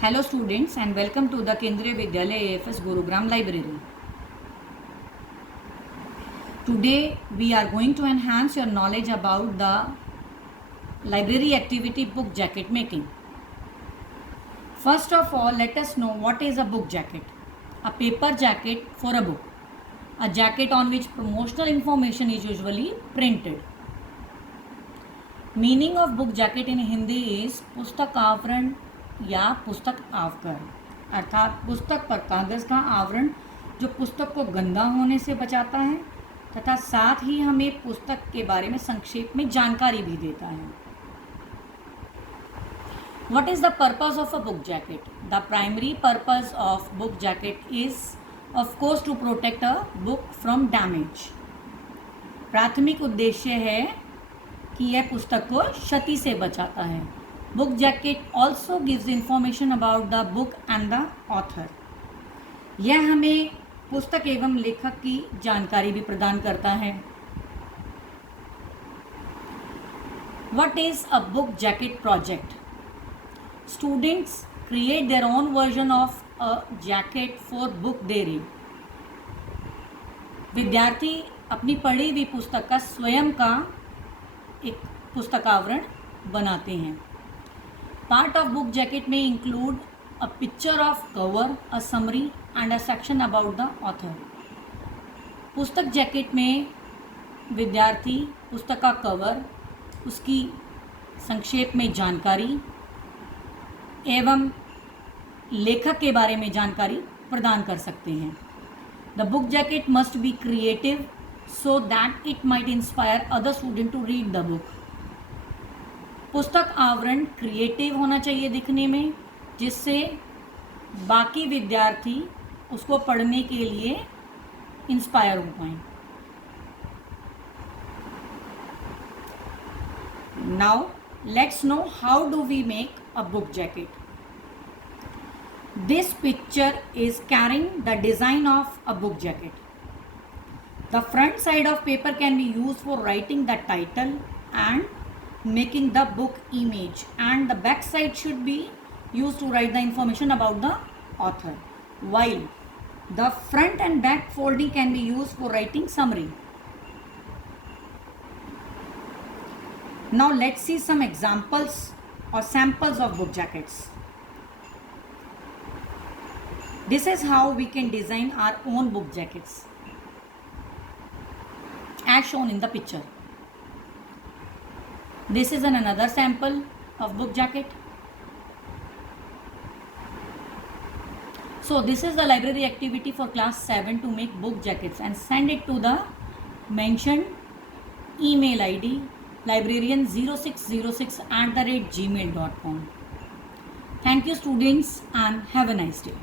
Hello students and welcome to the Kendriya Vidyalaya AFS Gurugram Library. Today we are going to enhance your knowledge about the library activity book jacket making. First of all, let us know what is a book jacket. A paper jacket for a book. A jacket on which promotional information is usually printed. Meaning of book jacket in Hindi is पुस्तक आवरण या पुस्तक आवकर, अर्थात पुस्तक पर कागज़ का आवरण जो पुस्तक को गंदा होने से बचाता है तथा साथ ही हमें पुस्तक के बारे में संक्षेप में जानकारी भी देता है. What is the purpose of a book jacket? The primary purpose of book jacket is of course to protect a book from damage. प्राथमिक उद्देश्य है कि यह पुस्तक को क्षति से बचाता है. Book jacket also gives information about the book and the author. यह हमें पुस्तक एवं लेखक की जानकारी भी प्रदान करता है. What is a book jacket project? Students create their own version of a jacket for book they read. विद्यार्थी अपनी पढ़ी हुई पुस्तक का स्वयं का एक पुस्तकावरण बनाते हैं. पार्ट ऑफ बुक जैकेट में include a picture of cover, a summary and a section about the author. पुस्तक जैकेट में विद्यार्थी पुस्तक का कवर, उसकी संक्षेप में जानकारी एवं लेखक के बारे में जानकारी प्रदान कर सकते हैं. The book jacket must be creative so that it might inspire other student to read the book. पुस्तक आवरण क्रिएटिव होना चाहिए दिखने में, जिससे बाकी विद्यार्थी उसको पढ़ने के लिए इंस्पायर हो पाएं. Now let's know how do we make a book jacket. This picture is carrying the design of a book jacket. The front side of paper can be used for writing the title and making the book image, and the back side should be used to write the information about the author, while the front and back folding can be used for writing summary. Now let's see some examples or samples of book jackets. This is how we can design our own book jackets as shown in the picture. This is another sample of book jacket. So this is the library activity for class 7 to make book jackets and send it to the mentioned email ID librarian0606@gmail.com. Thank you students and have a nice day.